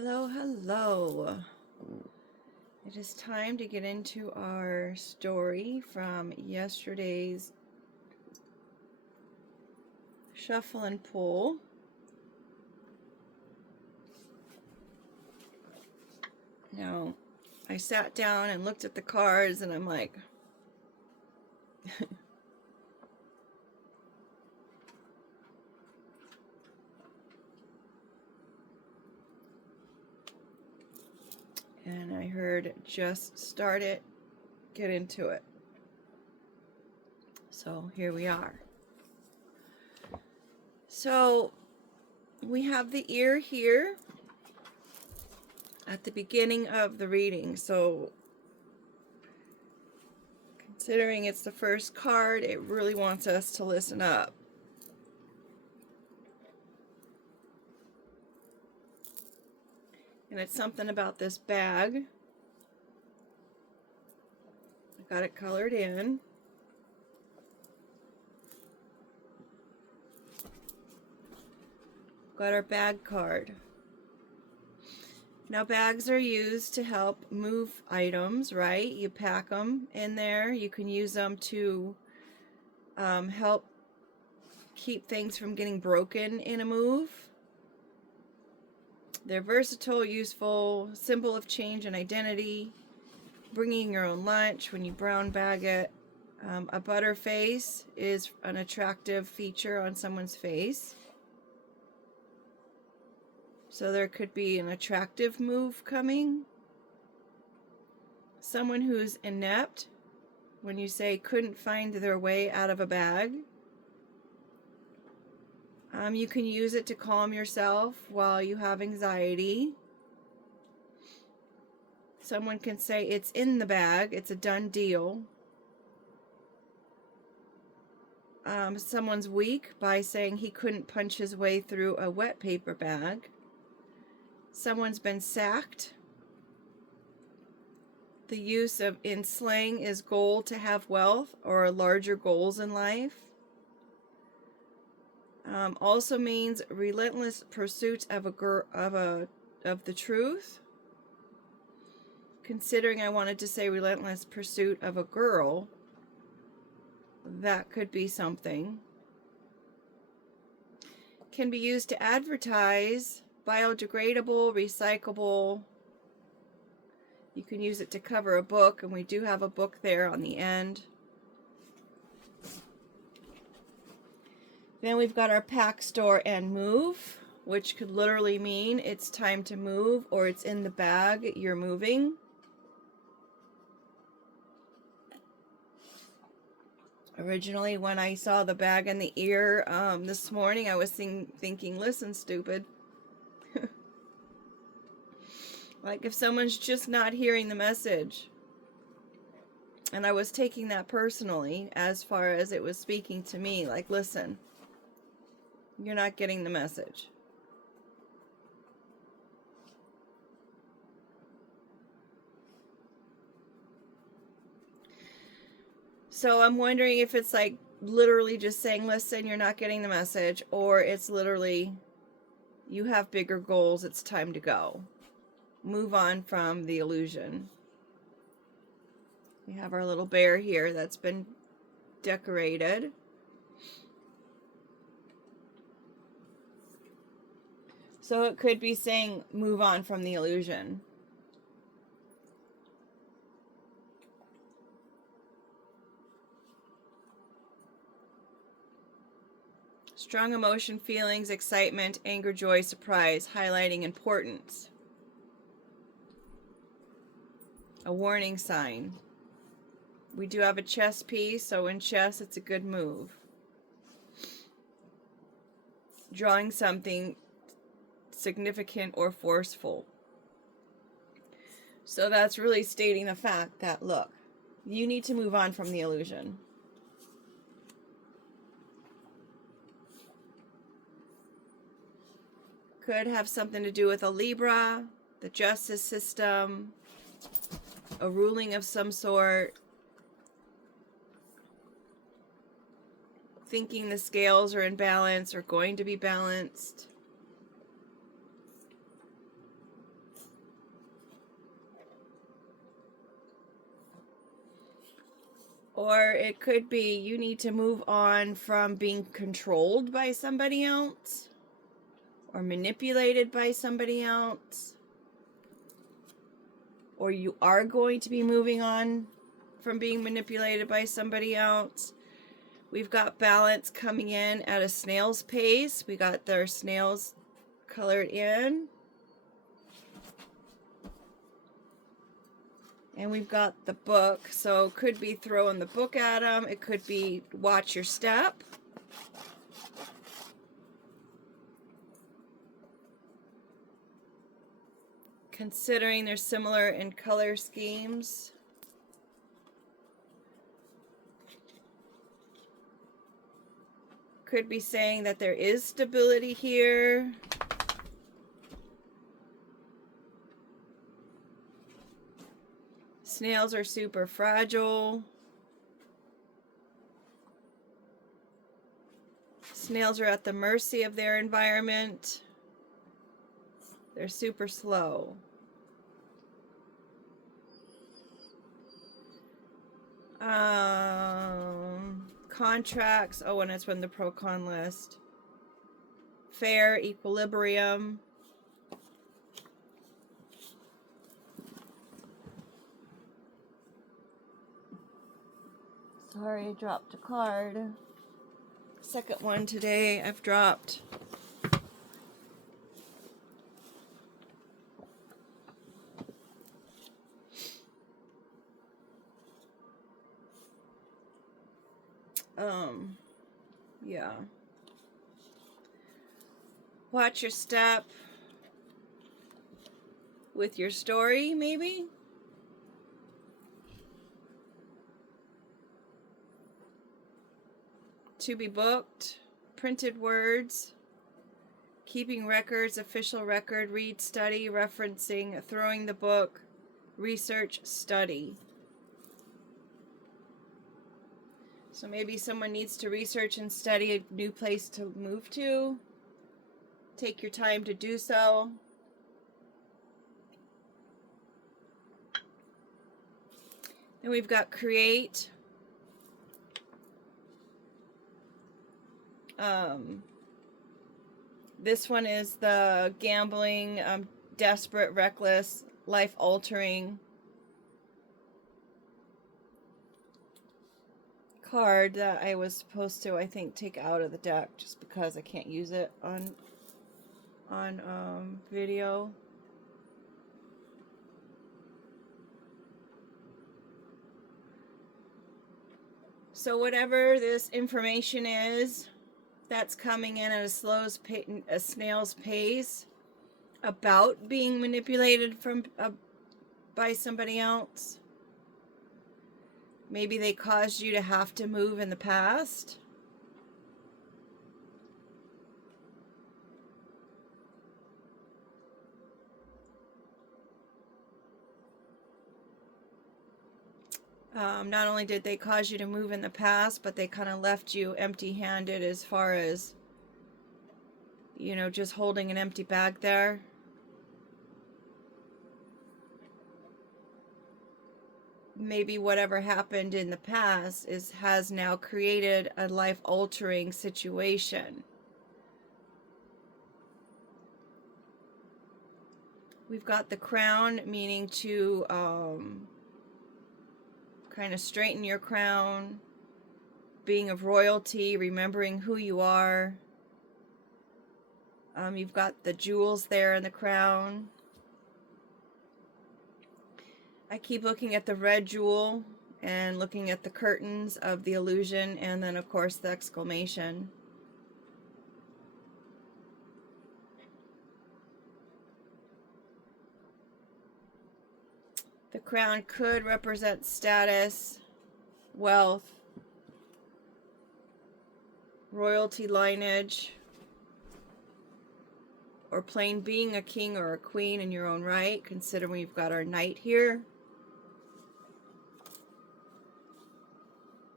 Hello, hello. It is time to get into our story from yesterday's shuffle and pull. Now, I sat down and looked at the cards and I'm like, and I heard just start it, get into it. So here we are. So we have the ear here at the beginning of the reading. So considering it's the first card, it really wants us to listen up. And it's something about this bag. I got it colored in. Got our bag card. Now bags are used to help move items, right? You pack them in there. You can use them to help keep things from getting broken in a move. They're versatile, useful, symbol of change and identity. Bringing your own lunch when you brown bag it. A butter face is an attractive feature on someone's face. So there could be an attractive move coming. Someone who's inept, when you say couldn't find their way out of a bag. You can use it to calm yourself while you have anxiety. Someone can say it's in the bag, it's a done deal. Someone's weak by saying he couldn't punch his way through a wet paper bag. Someone's been sacked. The use of in slang is goal to have wealth or larger goals in life. Also means relentless pursuit of the truth. Considering I wanted to say relentless pursuit of a girl, that could be something. Can be used to advertise, biodegradable, recyclable. You can use it to cover a book, and we do have a book there on the end. Then we've got our pack, store, and move, which could literally mean it's time to move or it's in the bag, you're moving. Originally, when I saw the bag and the ear this morning, I was thinking, listen, stupid. Like if someone's just not hearing the message. And I was taking that personally as far as it was speaking to me. Like, listen, you're not getting the message. So I'm wondering if it's like literally just saying, listen, you're not getting the message. Or it's literally, you have bigger goals. It's time to go. Move on from the illusion. We have our little bear here that's been decorated. So it could be saying, move on from the illusion. Strong emotion, feelings, excitement, anger, joy, surprise, highlighting importance. A warning sign. We do have a chess piece, so in chess it's a good move. Drawing something significant or forceful. So that's really stating the fact that, look, you need to move on from the illusion. Could have something to do with a Libra, the justice system, a ruling of some sort. Thinking the scales are in balance or going to be balanced. Or it could be you need to move on from being controlled by somebody else or manipulated by somebody else. Or you are going to be moving on from being manipulated by somebody else. We've got balance coming in at a snail's pace. We got their snails colored in. And we've got the book. So it could be throwing the book at them. It could be watch your step. Considering they're similar in color schemes. Could be saying that there is stability here. Snails are super fragile. Snails are at the mercy of their environment. They're super slow. Contracts. Oh, and it's from the pro-con list. Fair, equilibrium. Sorry, I dropped a card. Second one today I've dropped. Yeah. Watch your step with your story, maybe? To be booked, printed words, keeping records, official record, read, study, referencing, throwing the book, research, study. So maybe someone needs to research and study a new place to move to. Take your time to do so. Then we've got create. This one is the gambling, desperate, reckless, life-altering card that I was supposed to, I think, take out of the deck just because I can't use it on video. So whatever this information is that's coming in at a snail's pace about being manipulated from by somebody else. Maybe they caused you to have to move in the past. Not only did they cause you to move in the past, but they kind of left you empty-handed as far as, you know, just holding an empty bag there. Maybe whatever happened in the past has now created a life-altering situation. We've got the crown, meaning to kind of straighten your crown, being of royalty, remembering who you are. You've got the jewels there in the crown. I keep looking at the red jewel and looking at the curtains of the illusion, and then of course the exclamation. The crown could represent status, wealth, royalty lineage, or plain being a king or a queen in your own right, considering we've got our knight here.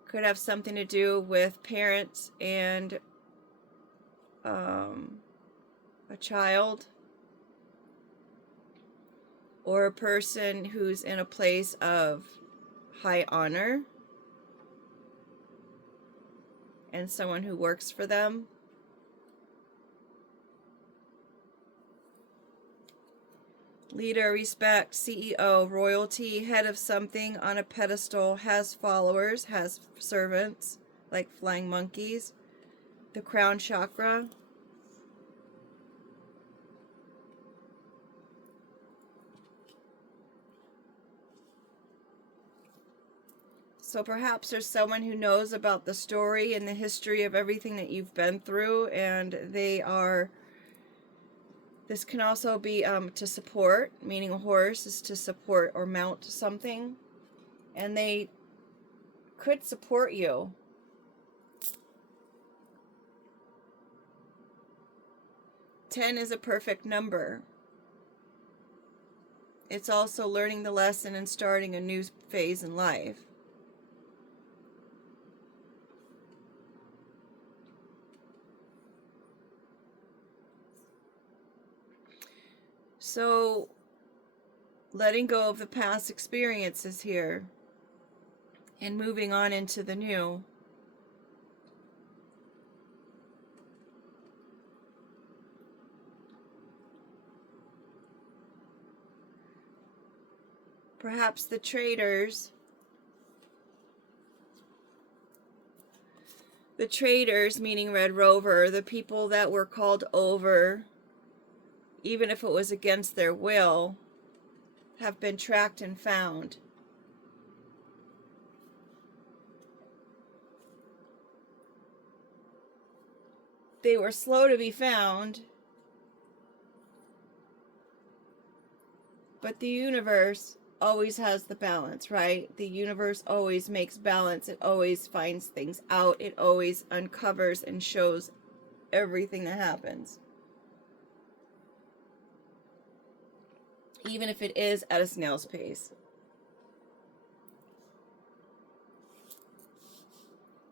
Could have something to do with parents and a child, or a person who's in a place of high honor. and someone who works for them. Leader, respect, CEO, royalty, head of something, on a pedestal, has followers, has servants, like flying monkeys. The crown chakra. So perhaps there's someone who knows about the story and the history of everything that you've been through, and they are... This can also be to support, meaning a horse is to support or mount something. And they could support you. Ten is a perfect number. It's also learning the lesson and starting a new phase in life. So, letting go of the past experiences here and moving on into the new. Perhaps the traders, meaning Red Rover, the people that were called over, even if it was against their will, have been tracked and found. They were slow to be found, but the universe always has the balance, right? The universe always makes balance. It always finds things out. It always uncovers and shows everything that happens. Even if it is at a snail's pace.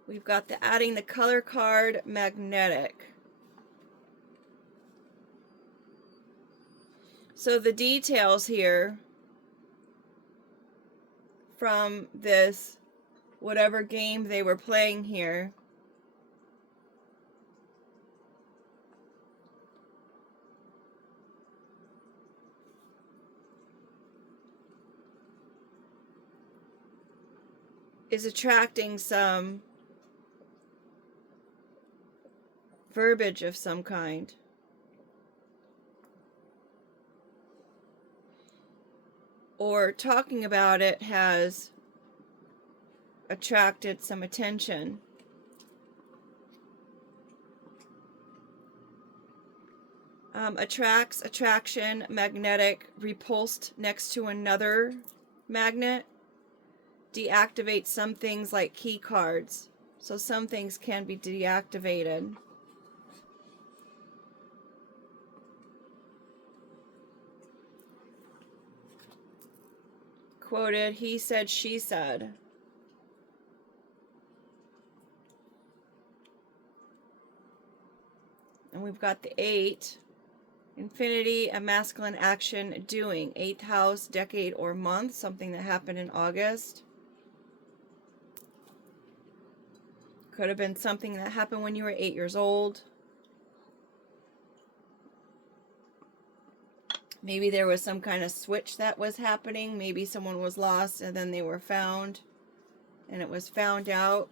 We've got the adding the color card, magnetic. So the details here from this, whatever game they were playing here, is attracting some verbiage of some kind. Or talking about it has attracted some attention. Attracts, attraction, magnetic, repulsed next to another magnet. Deactivate some things like key cards. So some things can be deactivated. Quoted, he said, she said. And we've got the 8. Infinity, a masculine action, doing. 8th house, decade or month, something that happened in August. Could have been something that happened when you were 8 years old. Maybe there was some kind of switch that was happening. Maybe someone was lost and then they were found. And it was found out.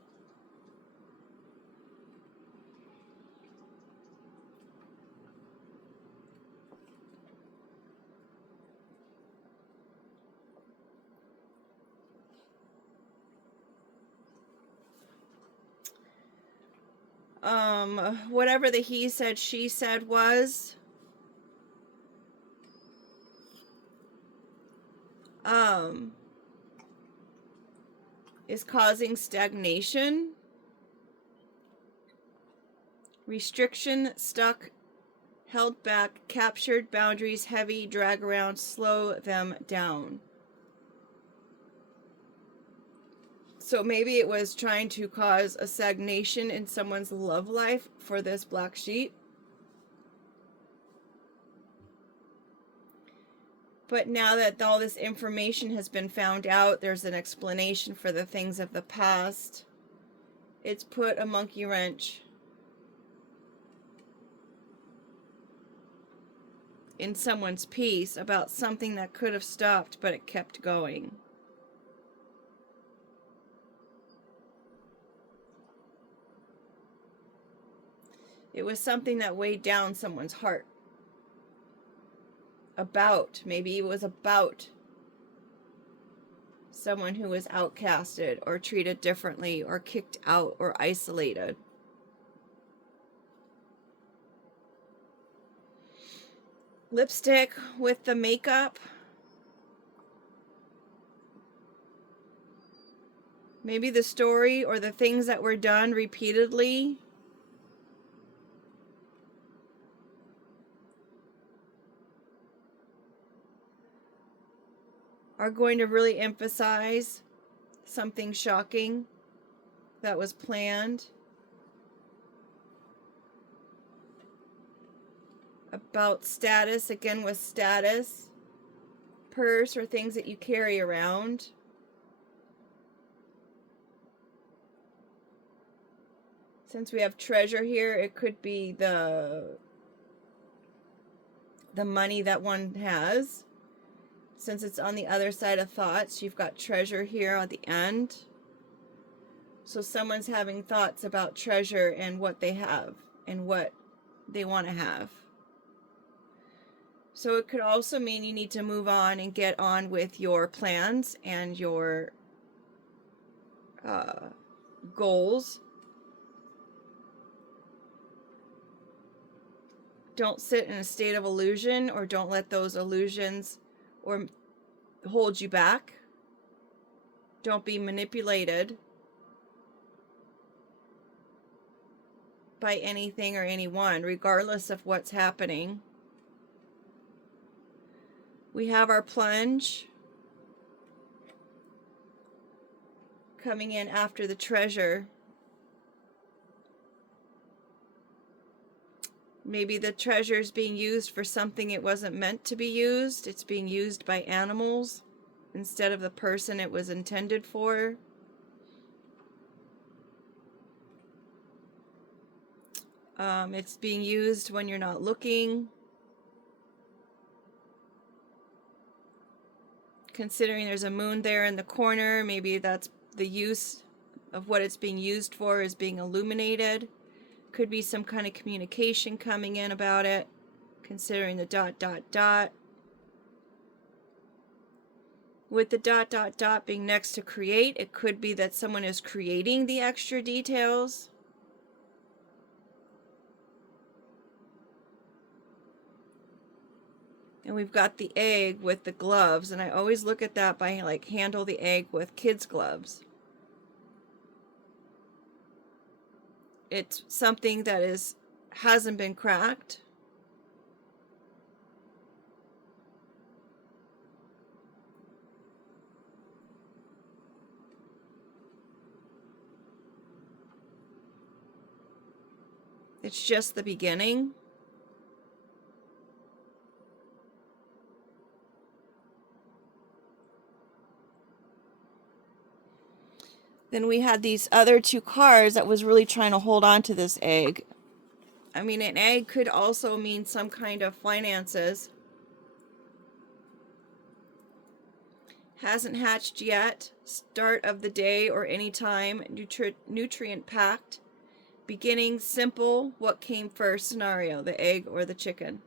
Whatever the he said, she said was, is causing stagnation, restriction, stuck, held back, captured, boundaries, heavy, drag around, slow them down. So maybe it was trying to cause a stagnation in someone's love life for this black sheep. But now that all this information has been found out, there's an explanation for the things of the past. it's put a monkey wrench in someone's peace about something that could have stopped, but it kept going. It was something that weighed down someone's heart. Maybe it was about someone who was outcasted or treated differently or kicked out or isolated. Lipstick with the makeup. Maybe the story or the things that were done repeatedly are going to really emphasize something shocking that was planned. About status, again with status, purse or things that you carry around. Since we have treasure here, it could be the money that one has. Since it's on the other side of thoughts, you've got treasure here at the end. So someone's having thoughts about treasure and what they have and what they want to have. So it could also mean you need to move on and get on with your plans and your goals. Don't sit in a state of illusion, or don't let those illusions or hold you back. Don't be manipulated by anything or anyone, regardless of what's happening. We have our plunge coming in after the treasure. Maybe the treasure is being used for something it wasn't meant to be used. It's being used by animals instead of the person it was intended for. It's being used when you're not looking. Considering there's a moon there in the corner, maybe that's the use of what it's being used for is being illuminated. Could be some kind of communication coming in about it, considering the ... With the ... being next to create, it could be that someone is creating the extra details. And we've got the egg with the gloves, and I always look at that by like handle the egg with kids' gloves. It's something that hasn't been cracked. It's just the beginning. Then we had these other two cards that was really trying to hold on to this egg. I mean, an egg could also mean some kind of finances. Hasn't hatched yet. Start of the day or any time. Nutrient packed. Beginning simple. What came first scenario, the egg or the chicken?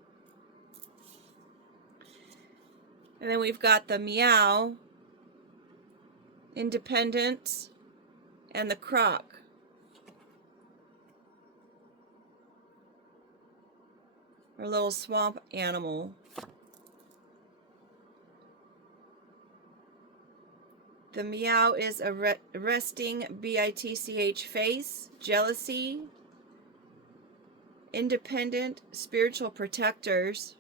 And then we've got the meow, independence, and the croc. Our little swamp animal. The meow is a resting bitch face, jealousy, independent, spiritual protectors.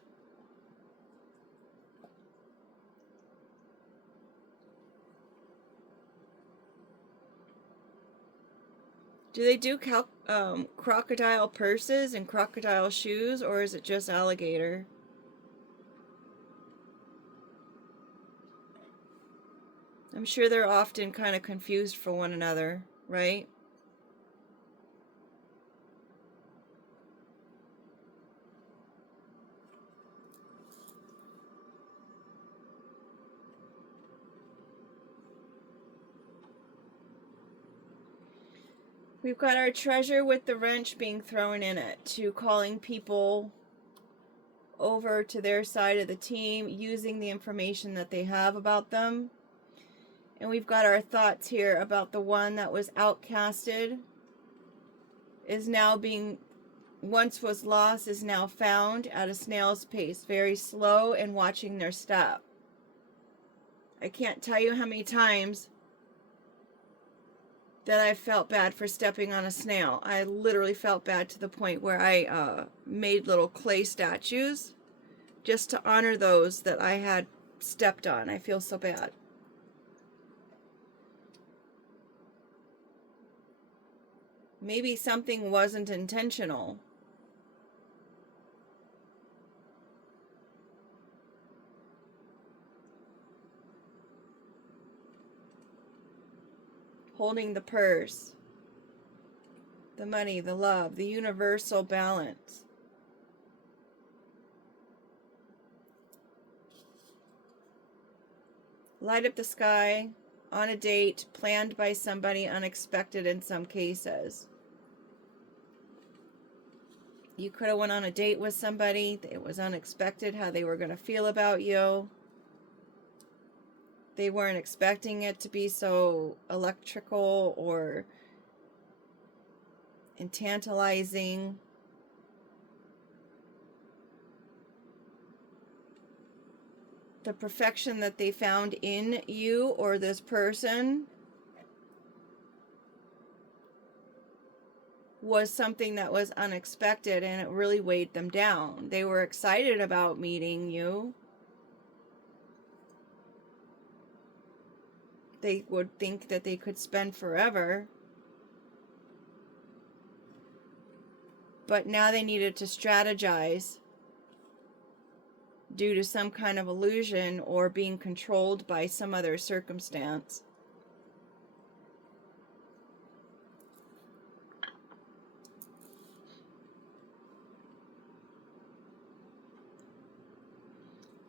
Do they do crocodile purses and crocodile shoes, or is it just alligator? I'm sure they're often kind of confused for one another, right? We've got our treasure with the wrench being thrown in it, to calling people over to their side of the team, using the information that they have about them. And we've got our thoughts here about the one that was outcasted, is now being, once was lost, is now found at a snail's pace, very slow and watching their step. I can't tell you how many times that I felt bad for stepping on a snail. I literally felt bad to the point where I made little clay statues just to honor those that I had stepped on. I feel so bad. Maybe something wasn't intentional. Holding the purse, the money, the love, the universal balance. Light up the sky, on a date, planned by somebody, unexpected in some cases. You could have went on a date with somebody. It was unexpected how they were going to feel about you. They weren't expecting it to be so electrical or tantalizing. The perfection that they found in you or this person was something that was unexpected, and it really weighed them down. They were excited about meeting you. They would think that they could spend forever. But now they needed to strategize due to some kind of illusion or being controlled by some other circumstance.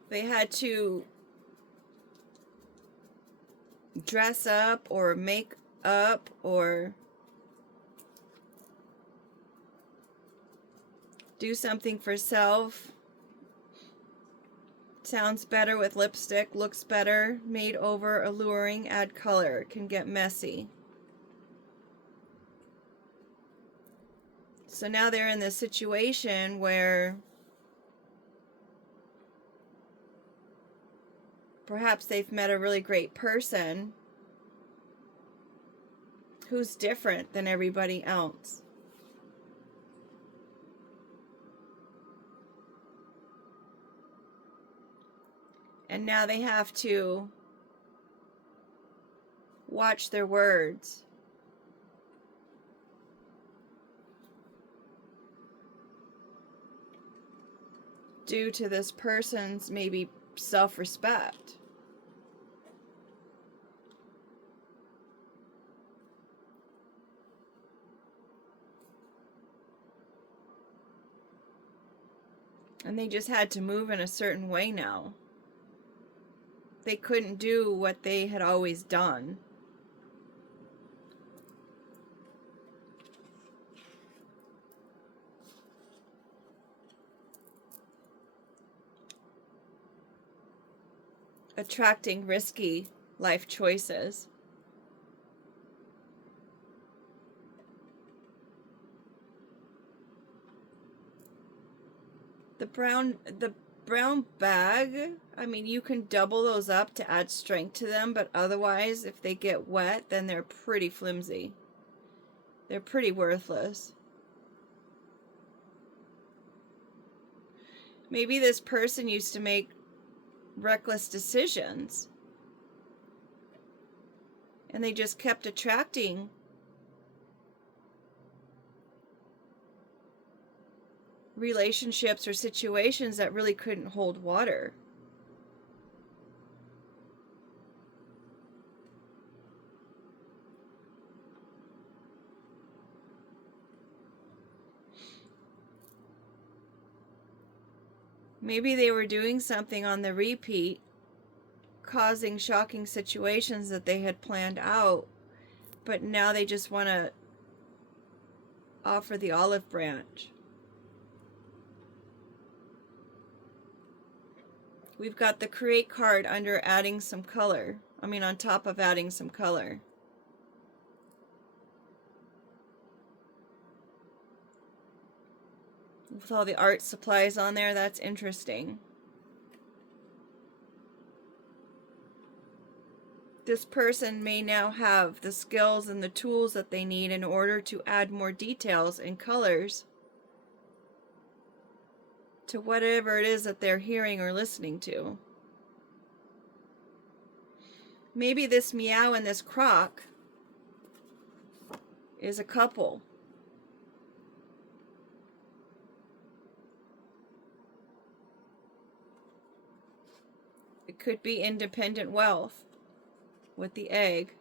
They had to dress up or make up or do something for self. Sounds better with lipstick, looks better, made over, alluring, add color. It can get messy. So now they're in this situation where perhaps they've met a really great person who's different than everybody else. And now they have to watch their words. Due to this person's maybe self-respect. And they just had to move in a certain way now. They couldn't do what they had always done. Attracting risky life choices. The brown bag, I mean, you can double those up to add strength to them, but otherwise, if they get wet, then they're pretty flimsy. They're pretty worthless. Maybe this person used to make reckless decisions, and they just kept attracting relationships or situations that really couldn't hold water. Maybe they were doing something on the repeat, causing shocking situations that they had planned out, but now they just want to Offer the olive branch. We've got the create card under adding some color. I mean, on top of adding some color. With all the art supplies on there, that's interesting. This person may now have the skills and the tools that they need in order to add more details and colors to whatever it is that they're hearing or listening to. Maybe this meow and this croc is a couple. It could be independent wealth with the egg.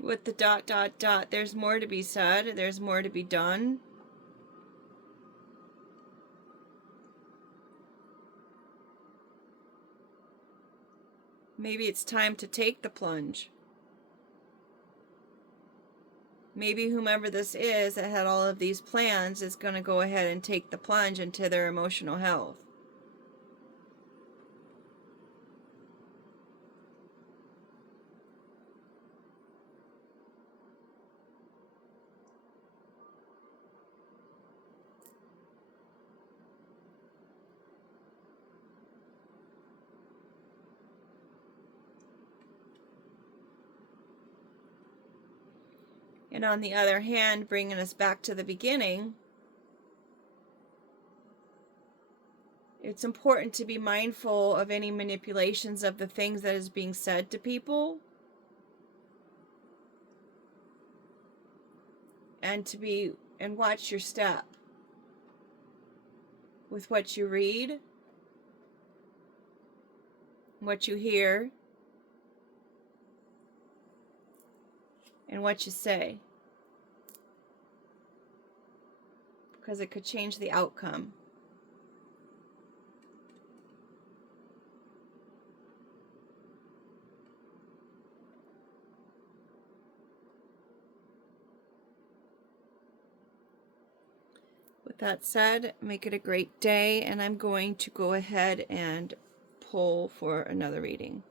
With the ... there's more to be said, there's more to be done. Maybe it's time to take the plunge. Maybe whomever this is that had all of these plans is going to go ahead and take the plunge into their emotional health. And on the other hand, bringing us back to the beginning, it's important to be mindful of any manipulations of the things that is being said to people, and watch your step with what you read, what you hear, and what you say, because it could change the outcome. With that said, make it a great day, and I'm going to go ahead and pull for another reading.